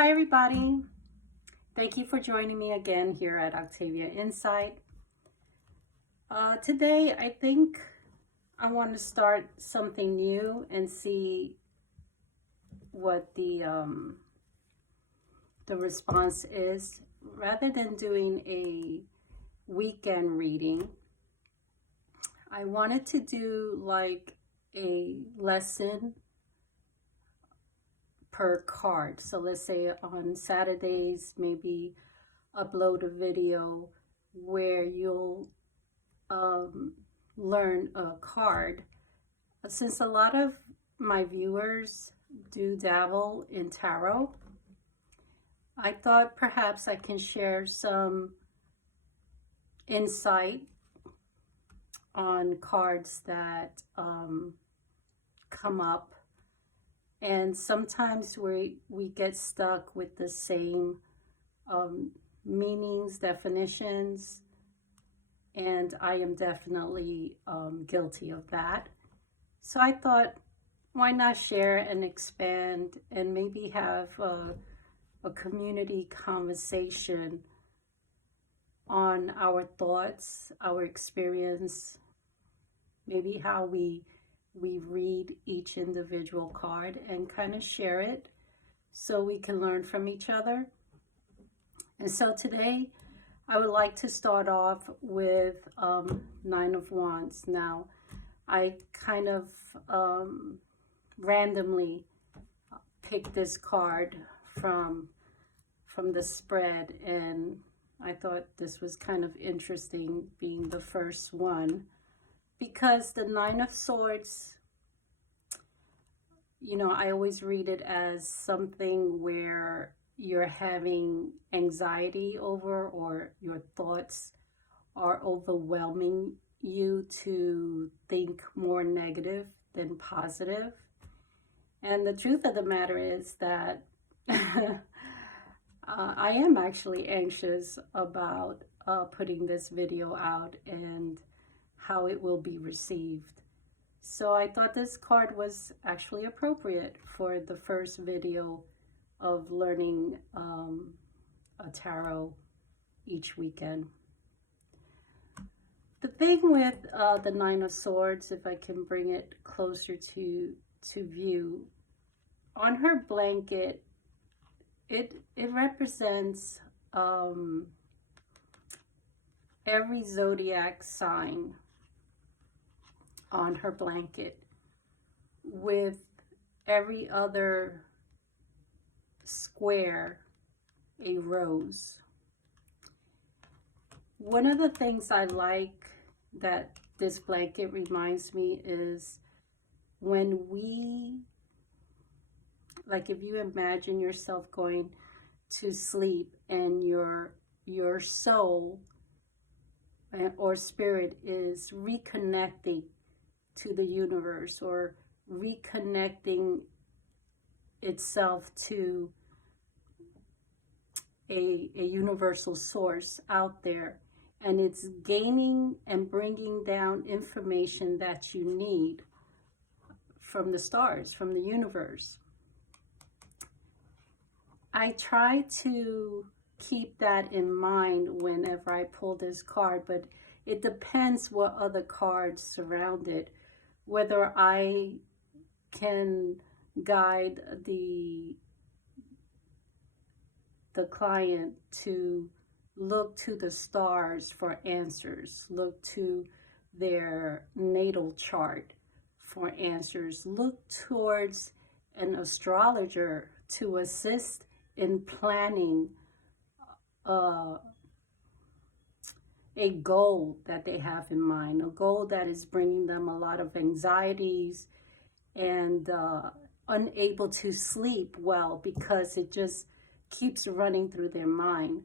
Hi, everybody. Thank you for joining me again here at Octavia Insight. Today, I think I want to start something new and see what the response is. Rather than doing a weekend reading, I wanted to do like a lesson per card. So let's say on Saturdays, maybe upload a video where you'll learn a card. Since a lot of my viewers do dabble in tarot, I thought perhaps I can share some insight on cards that come up. And sometimes we get stuck with the same meanings, definitions, and I am definitely guilty of that. So I thought, why not share and expand and maybe have a community conversation on our thoughts, our experience, maybe how we read each individual card and kind of share it so we can learn from each other. And so today I would like to start off with Nine of Wands. Now, I kind of randomly picked this card from the spread, and I thought this was kind of interesting being the first one, because the Nine of Swords, you know, I always read it as something where you're having anxiety over, or your thoughts are overwhelming you to think more negative than positive. And the truth of the matter is that I am actually anxious about putting this video out and how it will be received. So I thought this card was actually appropriate for the first video of learning a tarot each weekend. The thing with the Nine of Swords, if I can bring it closer to view, on her blanket, it represents every zodiac sign on her blanket, with every other square a rose. One of the things I like that this blanket reminds me is when we, like if you imagine yourself going to sleep and your soul or spirit is reconnecting to the universe, or reconnecting itself to a universal source out there, and it's gaining and bringing down information that you need from the stars, from the universe. I try to keep that in mind whenever I pull this card, but it depends what other cards surround it, whether I can guide the client to look to the stars for answers, look to their natal chart for answers, look towards an astrologer to assist in planning a goal that they have in mind, a goal that is bringing them a lot of anxieties and unable to sleep well because it just keeps running through their mind.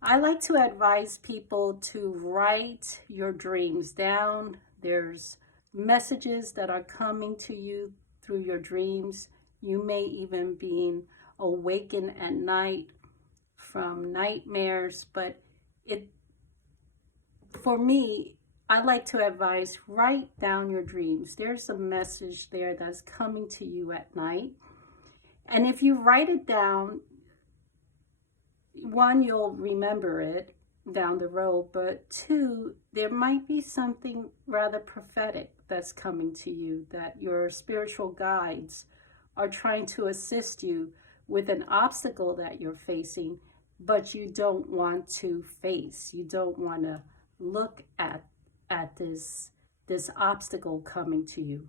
I like to advise people to write your dreams down. There's messages that are coming to you through your dreams. You may even be awakened at night from nightmares, but for me, I like to advise, write down your dreams. There's a message there that's coming to you at night. And if you write it down, one, you'll remember it down the road, but two, there might be something rather prophetic that's coming to you, that your spiritual guides are trying to assist you with an obstacle that you're facing, but you don't want to face. You don't want to look at this obstacle coming to you.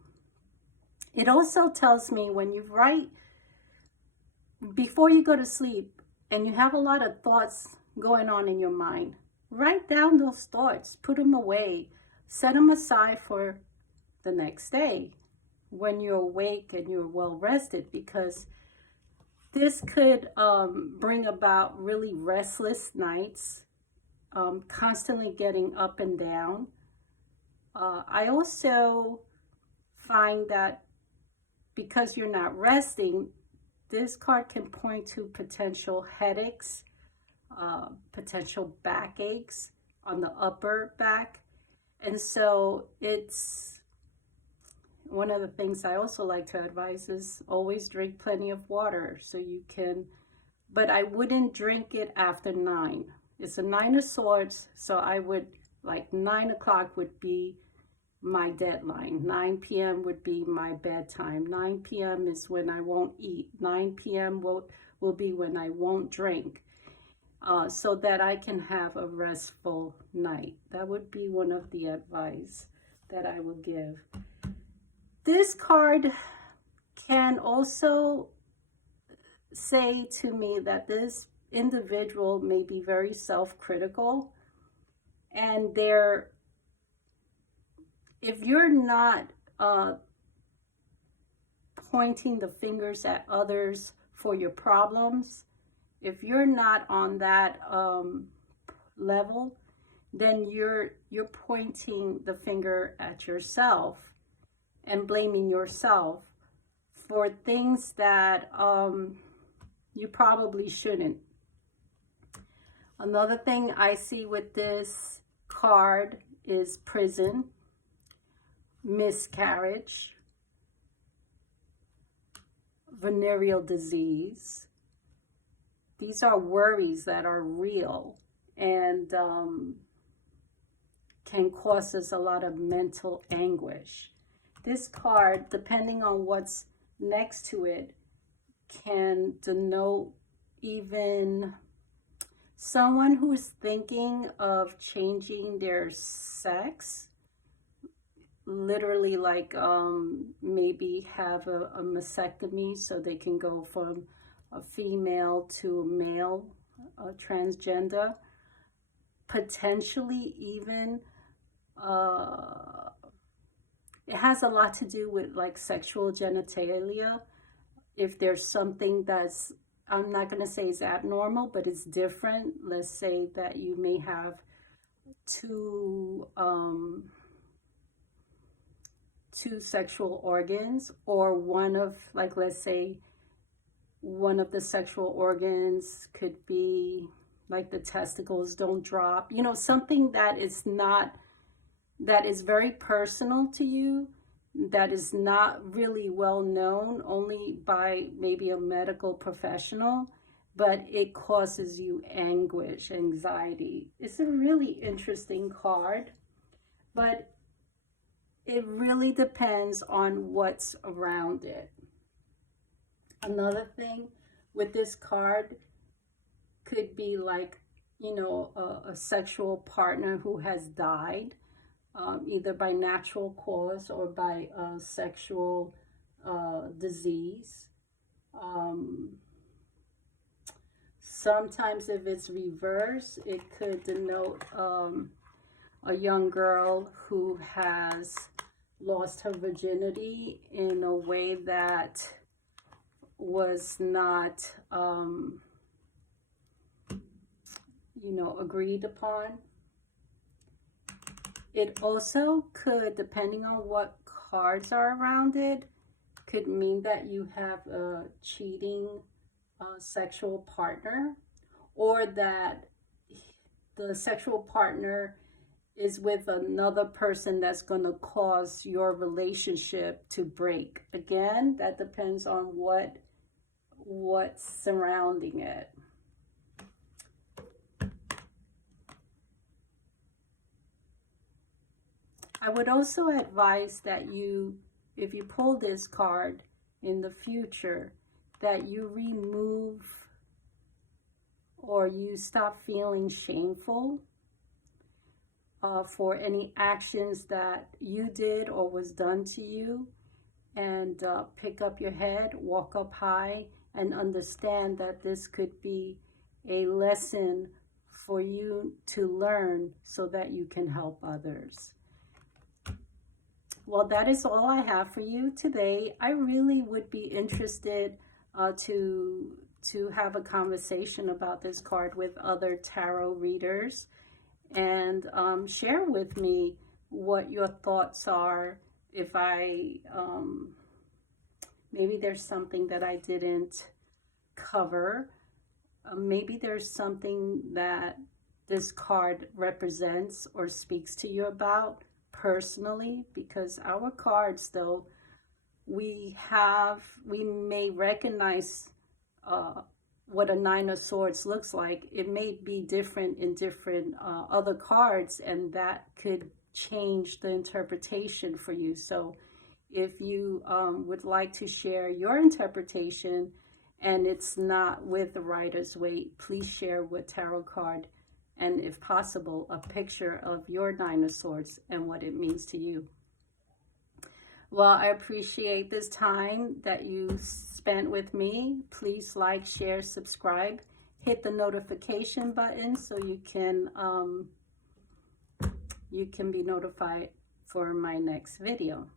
It also tells me when you write, before you go to sleep and you have a lot of thoughts going on in your mind, write down those thoughts, put them away, set them aside for the next day when you're awake and you're well rested, because this could bring about really restless nights, constantly getting up and down. I also find that because you're not resting, this card can point to potential headaches, potential backaches on the upper back. And so it's one of the things I also like to advise is always drink plenty of water so you can, but I wouldn't drink it after 9. It's a 9 of Swords, so I would, like 9 o'clock would be my deadline. 9 p.m. would be my bedtime. 9 p.m. is when I won't eat. 9 p.m. will be when I won't drink, so that I can have a restful night. That would be one of the advice that I will give. This card can also say to me that this individual may be very self-critical, and if you're not pointing the fingers at others for your problems, if you're not on that level, then you're pointing the finger at yourself and blaming yourself for things that you probably shouldn't. Another thing I see with this card is prison, miscarriage, venereal disease. These are worries that are real and can cause us a lot of mental anguish. This card, depending on what's next to it, can denote even someone who's thinking of changing their sex, literally like maybe have a mastectomy so they can go from a female to a male, transgender, potentially even it has a lot to do with like sexual genitalia. If there's something that's, I'm not going to say it's abnormal, but it's different. Let's say that you may have two sexual organs, or one of, like, let's say one of the sexual organs could be like the testicles don't drop, you know, something that is not, that is very personal to you, that is not really well known, only by maybe a medical professional, but it causes you anguish, anxiety. It's a really interesting card, but it really depends on what's around it. Another thing with this card could be like, you know, a sexual partner who has died, either by natural cause or by sexual disease. Sometimes if it's reverse, it could denote a young girl who has lost her virginity in a way that was not, you know, agreed upon. It also could, depending on what cards are around it, could mean that you have a cheating sexual partner, or that the sexual partner is with another person that's going to cause your relationship to break. Again, that depends on what what's surrounding it. I would also advise that you, if you pull this card in the future, that you remove or you stop feeling shameful for any actions that you did or was done to you, and pick up your head, walk up high, and understand that this could be a lesson for you to learn so that you can help others. Well, that is all I have for you today. I really would be interested to have a conversation about this card with other tarot readers, and share with me what your thoughts are. If I maybe there's something that I didn't cover, maybe there's something that this card represents or speaks to you about personally, because our cards, though we may recognize what a Nine of Swords looks like, it may be different in different other cards, and that could change the interpretation for you. So if you would like to share your interpretation and it's not with the Rider-Waite, please share what tarot card, and if possible, a picture of your Nine of Swords and what it means to you. Well, I appreciate this time that you spent with me. Please like, share, subscribe, hit the notification button so you can be notified for my next video.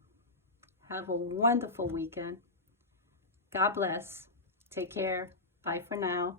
Have a wonderful weekend. God bless. Take care. Bye for now.